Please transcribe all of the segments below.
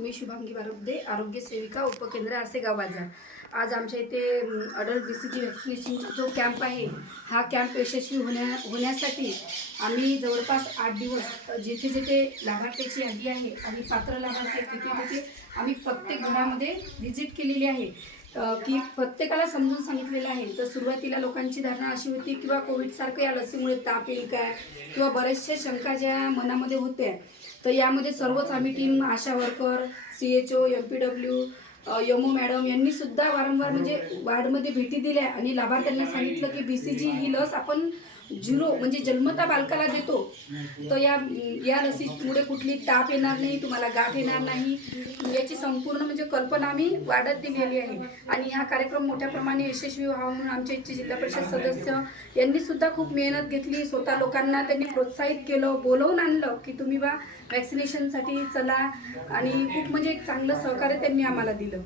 मी शुभांगी बारोबदे आरोग्य सेविका उपकेंद्र असे बाजार आज आमच्या इथे अडल्ट बी सी जी व्हॅक्सिनेशनचा जो कॅम्प आहे हा कॅम्प यशस्वी होण्या होण्यासाठी आम्ही जवळपास आठ दिवस जिथे जिथे लाभार्थ्याची यादी आहे आणि पात्र लाभार्थी तिथे तिथे आम्ही प्रत्येक घरामध्ये व्हिजिट केलेली आहे. की प्रत्येकाला समजून सांगितलेलं आहे. तर सुरुवातीला लोकांची धारणा अशी होती किंवा कोविडसारखं या लसीमुळे ताप येईल काय? किंवा बऱ्याचशा शंका ज्या मनामध्ये होत्या. तर यामध्ये सर्वच आम्ही team Asha worker C H O M P W यमो madam यांनी सुद्धा वारंवार म्हणजे वार्डमध्ये भेटी दिल्या आणि लाभार्थ्यांना सांगितलं की बी सी जी ही लस आपण झिरो म्हणजे जन्मता बालकाला देतो. तर या या लसीमुळे कुठली ताप येणार नाही तुम्हाला गाठ येणार नाही. याची संपूर्ण म्हणजे कल्पना आम्ही वाढत दिलेली आहे. आणि हा कार्यक्रम मोठ्या प्रमाणे यशस्वी व्हावा म्हणून आमच्या इथचे जिल्हा परिषद सदस्य यांनी सुद्धा खूप मेहनत घेतली. स्वतः लोकांना त्यांनी प्रोत्साहित केलं बोलवून आणलं की तुम्ही बा व्हॅक्सिनेशनसाठी चला. आणि खूप म्हणजे एक चांगलं सहकार्य त्यांनी आम्हाला दिलं.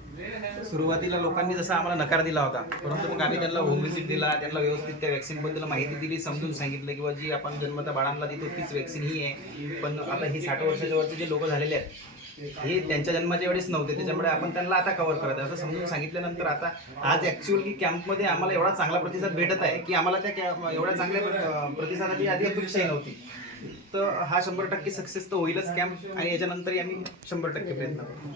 सुरुवातीला लोकांनी जसा आम्हाला नकार दिला होता परंतु मग आम्ही त्यांना होम व्हिजिट दिला त्यांना व्यवस्थित त्या वॅक्सिनबद्दल माहिती दिली समजून सांगितलं किंवा जी आपण जन्मता बाळांना देतो तीच वॅक्सिन ही आहे. पण आता ही साठ वर्षाच्या वरचे जे लोक झालेले आहेत हे त्यांच्या जन्माच्या वेळेस नव्हते. त्याच्यामुळे आपण त्यांना आता कव्हर करत आहे. असं समजून सांगितल्यानंतर आता आज ॲक्च्युअली कॅम्पमध्ये आम्हाला एवढा चांगला प्रतिसाद भेटत आहे की आम्हाला त्या कॅम्प एवढ्या चांगल्या प्रतिसादाची आधी अपेक्षाही नव्हती. तर हा शंभर टक्के सक्सेस तर होईलच कॅम्प आणि याच्यानंतरही आम्ही शंभर टक्के प्रयत्न करू